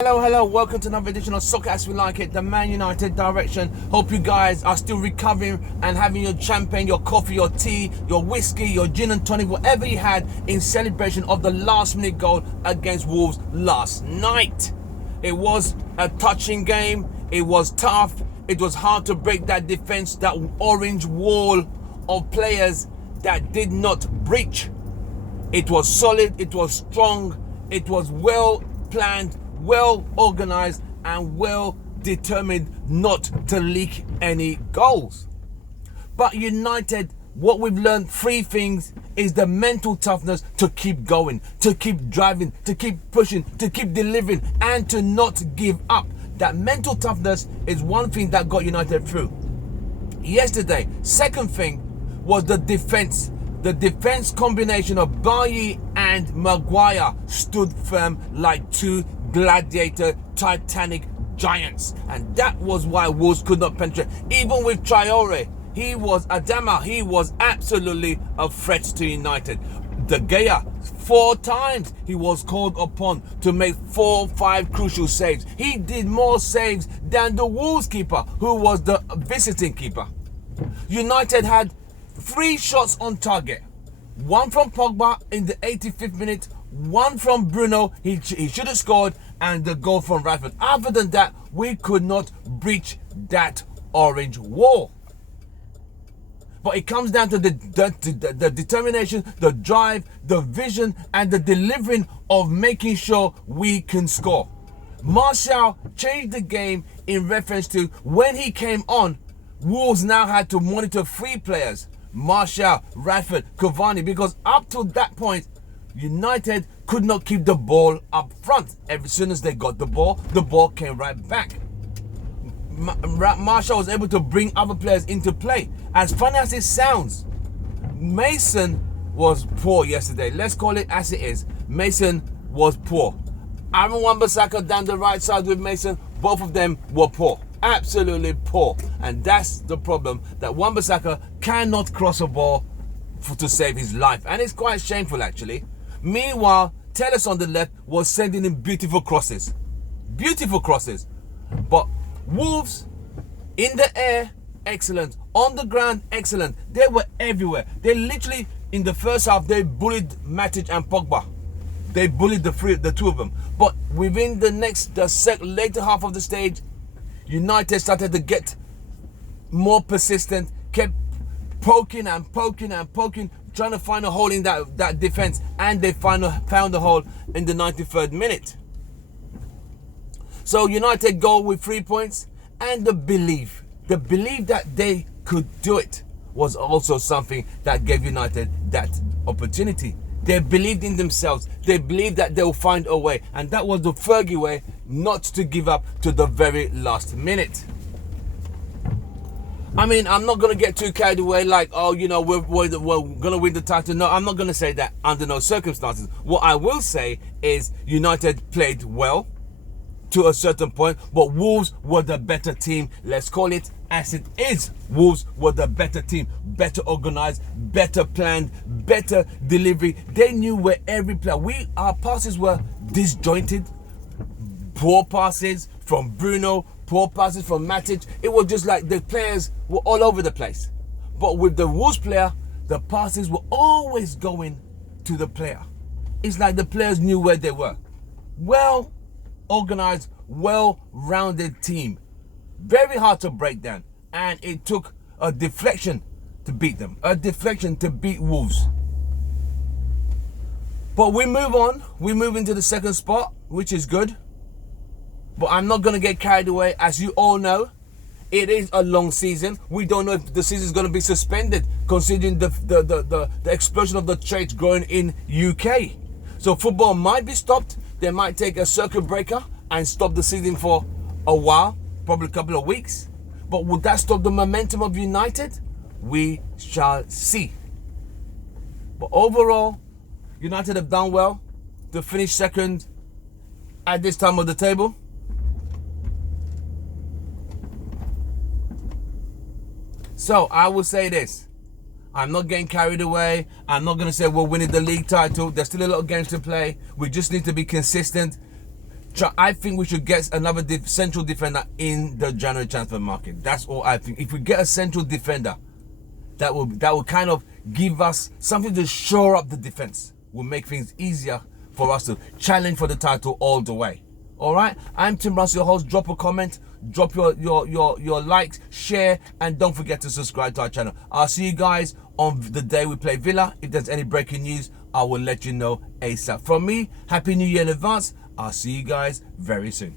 Hello, welcome to another edition of Soccer As We Like It, the Man United direction. Hope you guys are still recovering and having your champagne, your coffee, your tea, your whiskey, your gin and tonic, whatever you had in celebration of the last minute goal against Wolves last night. It was a touching game, it was tough, it was hard to break that defense, that orange wall of players that did not breach. It was solid, it was strong, it was well planned, well organized, and well determined not to leak any goals. But United, what we've learned, three things, is the mental toughness to keep going, to keep driving, to keep pushing, to keep delivering, and to not give up. That mental toughness is one thing that got United through yesterday. Second thing was the defense. The defense combination of Bailly and Maguire stood firm like two gladiator Titanic giants, and that was why Wolves could not penetrate. Even with Traore, he was absolutely a threat to United. De Gea, 4 times he was called upon to make 4-5 crucial saves. He did more saves than the Wolves keeper, who was the visiting keeper. United had 3 shots on target. One from Pogba in the 85th minute, one from Bruno, he should have scored, and the goal from Rashford. Other than that, we could not breach that orange wall. But it comes down to the determination, the drive, the vision, and the delivering of making sure we can score. Martial changed the game in reference to when he came on, Wolves now had to monitor 3 players. Martial, Rashford, Cavani, because up to that point, United could not keep the ball up front. As soon as they got the ball came right back. Martial was able to bring other players into play. As funny as it sounds, Mason was poor yesterday. Let's call it as it is. Mason was poor. Aaron Wan-Bissaka down the right side with Mason, both of them were poor. Absolutely poor. And that's the problem, that Wan-Bissaka cannot cross a ball to save his life. And it's quite shameful, actually. Meanwhile, Telles on the left was sending in beautiful crosses. Beautiful crosses. But Wolves, in the air, excellent. On the ground, excellent. They were everywhere. They literally, in the first half, they bullied Matic and Pogba. They bullied the two of them. But within the later half of the stage, United started to get more persistent, kept poking, trying to find a hole in that defense, and they found a hole in the 93rd minute. So United go with 3 points, and the belief that they could do it was also something that gave United that opportunity. They believed in themselves. They believed that they'll find a way, and that was the Fergie way, not to give up to the very last minute. I mean, I'm not going to get too carried away like, we're going to win the title. No, I'm not going to say that under no circumstances. What I will say is United played well to a certain point, but Wolves were the better team. Let's call it as it is. Wolves were the better team, better organized, better planned, better delivery. They knew where every player. Our passes were disjointed. Poor passes from Bruno, poor passes from Matic. It was just like the players were all over the place. But with the Wolves player, the passes were always going to the player. It's like the players knew where they were. Well organized, well-rounded team. Very hard to break down. And it took a deflection to beat them. A deflection to beat Wolves. But we move on. We move into the second spot, which is good. But I'm not going to get carried away. As you all know, it is a long season. We don't know if the season is going to be suspended, considering the explosion of the trades growing in UK. So football might be stopped. They might take a circuit breaker and stop the season for a while, probably a couple of weeks. But would that stop the momentum of United? We shall see. But overall, United have done well to finish second at this time of the table. So I will say this. I'm not getting carried away. I'm not going to say we're winning the league title. There's still a lot of games to play. We just need to be consistent. I think we should get another central defender in the January transfer market. That's all I think. If we get a central defender, that will kind of give us something to shore up the defense. Will make things easier for us to challenge for the title all the way. All right, I'm Tim Russell, your host. Drop a comment, drop your likes, share, and don't forget to subscribe to our channel. I'll see you guys on the day we play Villa. If there's any breaking news, I will let you know ASAP. From me, Happy New Year in advance. I'll see you guys very soon.